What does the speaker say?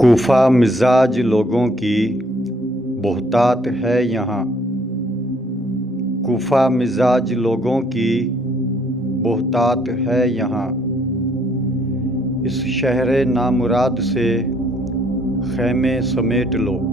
कूफा मिजाज लोगों की बोहतात है यहाँ। कूफा मिजाज लोगों की बोहतात है यहाँ। इस शहरे नामुराद से खैमे समेट लो।